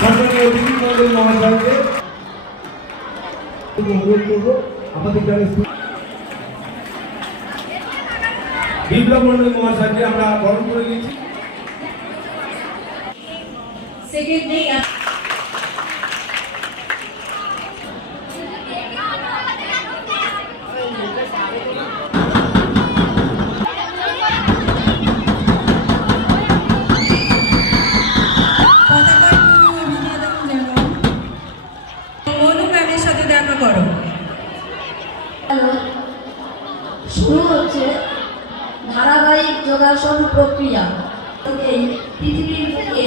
সম্মানীয় অতিথি মন্ডল করব। আমাদের স্কুল- বিপ্লব মন্ডল আমরা বরণ করে নিয়েছি। সেকেন্ডে শুরু হচ্ছে ধারাবাহিক যোগাসন প্রক্রিয়া। পৃথিবীর থেকে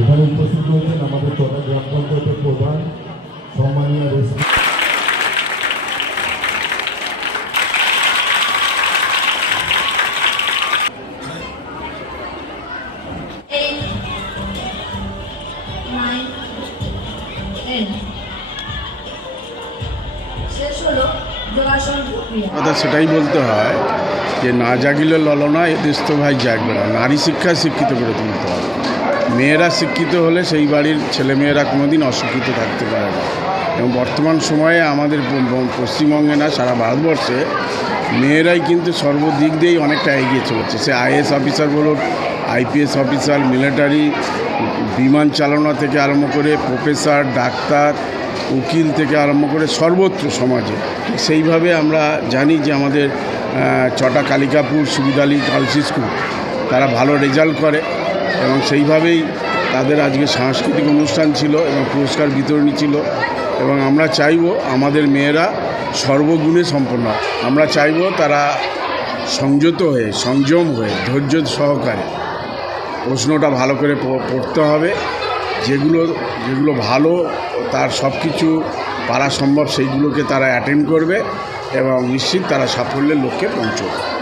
এখানে উপস্থিত আমাদের চটা গ্রাম পঞ্চায়েতের প্রধান সম্মানীয় কথা সেটাই বলতে হয় যে না জাগিলে ললনা এ দেশ তো ভাই জাগবে না। নারী শিক্ষায় শিক্ষিত করে তুলতে হবে। মেয়েরা শিক্ষিত হলে সেই বাড়ির ছেলেমেয়েরা কোনোদিন অশিক্ষিত থাকতে পারে না। এবং বর্তমান সময়ে আমাদের পশ্চিমবঙ্গে না, সারা ভারতবর্ষে মেয়েরাই কিন্তু সর্বদিক দিয়েই অনেকটা এগিয়ে চলেছে। সে আইএস অফিসার বলুন, আইপিএস অফিসার, মিলিটারি, বিমান চালনা থেকে আরম্ভ করে প্রফেসর, ডাক্তার, উকিল থেকে আরম্ভ করে সর্বত্র সমাজে। সেইভাবে আমরা জানি যে আমাদের চটা কালিকাপুর সুবিদালি গার্লস স্কুল, তারা ভালো রেজাল্ট করে। এবং সেইভাবেই তাদের আজকে সাংস্কৃতিক অনুষ্ঠান ছিল এবং পুরস্কার বিতরণী ছিল। এবং আমরা চাইব আমাদের মেয়েরা সর্বগুণে সম্পন্ন আমরা চাইব তারা সংযত হয়ে, সংযম হয়ে, ধৈর্য সহকারে প্রশ্নটা ভালো করে পড়তে হবে। যেগুলো যেগুলো ভালো, তার সব কিছু পারা সম্ভব সেইগুলোকে তারা অ্যাটেন্ড করবে এবং নিশ্চিত তারা সাফল্যের লক্ষ্যে পৌঁছবে।